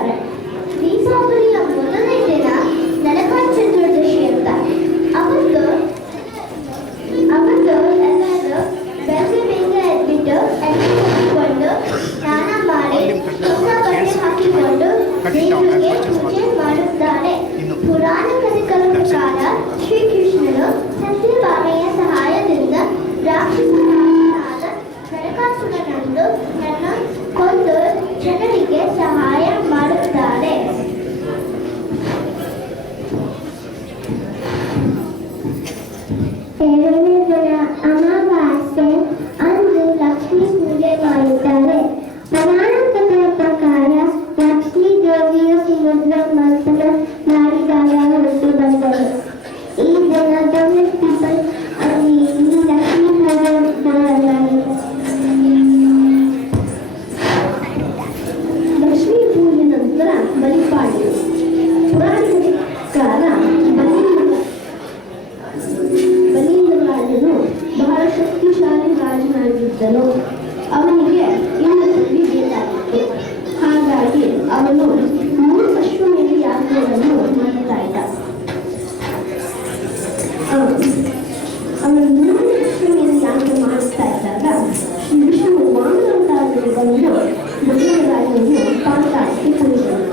ಮಾಡುತ್ತಾರೆ. ದೀಪಾವಳಿಯ ಮೊದಲನೇ ದಿನ ನರಕ ಚತುರ್ದಶಿ ಅಂತ. ಅವತ್ತು ಎಲ್ಲರೂ ಬೇಗ ಎದ್ಬಿಟ್ಟು ಎಣ್ಣೆ ಹಾಕಿಕೊಂಡು ಸ್ನಾನ ಮಾಡಿ ಹೊಸ ಬಟ್ಟೆ ಹಾಕಿಕೊಂಡು ದೇವರಿಗೆ ಪೂಜೆ ಮಾಡುತ್ತಾರೆ. ಪುರಾಣ ಕಥೆಗಳ ಪ್ರಕಾರ ಶ್ರೀಕೃಷ್ಣನು ಸತ್ಯಭಾಮೆಯ ಸಹಾಯದಿಂದ ರಾಕ್ಷಸನಾದ ನರಕಾಸುರನನ್ನು ಕೊಂದು ಜನರಿಗೆ ಸಹಾಯ ಮಾಡುತ್ತಾರೆ. ಎರಡನೇ ದಿನ ಅಮಾವಾಸ್ಯೆ ಅಂದು ಲಕ್ಷ್ಮೀ ಪೂಜೆ ಮಾಡುತ್ತಾರೆ. ಪುರಾಣ ಕಥೆಯ ಪ್ರಕಾರ ಲಕ್ಷ್ಮೀ ದೇವಿಯು ಸಮುದ್ರ ಮಂಥನ ಮಾಡಿದಾಗ ಹುಟ್ಟು ಬಂದರು. ಈ ದಿನ ಡೊಮೆಸ್ಟಿಕ್ ಪೀಪಲ್ ಅಲ್ಲಿ ಲಕ್ಷ್ಮೀ ಲಕ್ಷ್ಮೀ ಪೂಜೆ ನಂತರ ಬಲಿಪಾಡ್ಯ. ಪುರಾಣ ಪ್ರಕಾರ ಬಲಿಂದ್ರರಾಜನು ಬಹಳ ಶಕ್ತಿಶಾಲಿ ರಾಜನಾಗಿದ್ದನು. ಅವನಿಗೆ ಇಂದ್ರದಲ್ಲಿ ಬೇಕಾಗಿತ್ತು. ಹಾಗಾಗಿ ಅವನು 3 ಅಶ್ವಮೇಧ ಯಾಗಗಳನ್ನು ಮಾಡ್ತಾ ಇದ್ದ. ಅವನು 3 ಅಶ್ವಮೇಧ ಯಾಗ ಮಾಡ್ತಾ ಇದ್ದಾಗ ಶ್ರೀ ವಿಷ್ಣು ವಾಮನವತಾರದಲ್ಲಿ ಬಂದು ಬಲಿಂದ್ರರಾಜನನ್ನು ಪಾತಾಳಕ್ಕೆ ಕುಳಿತನು.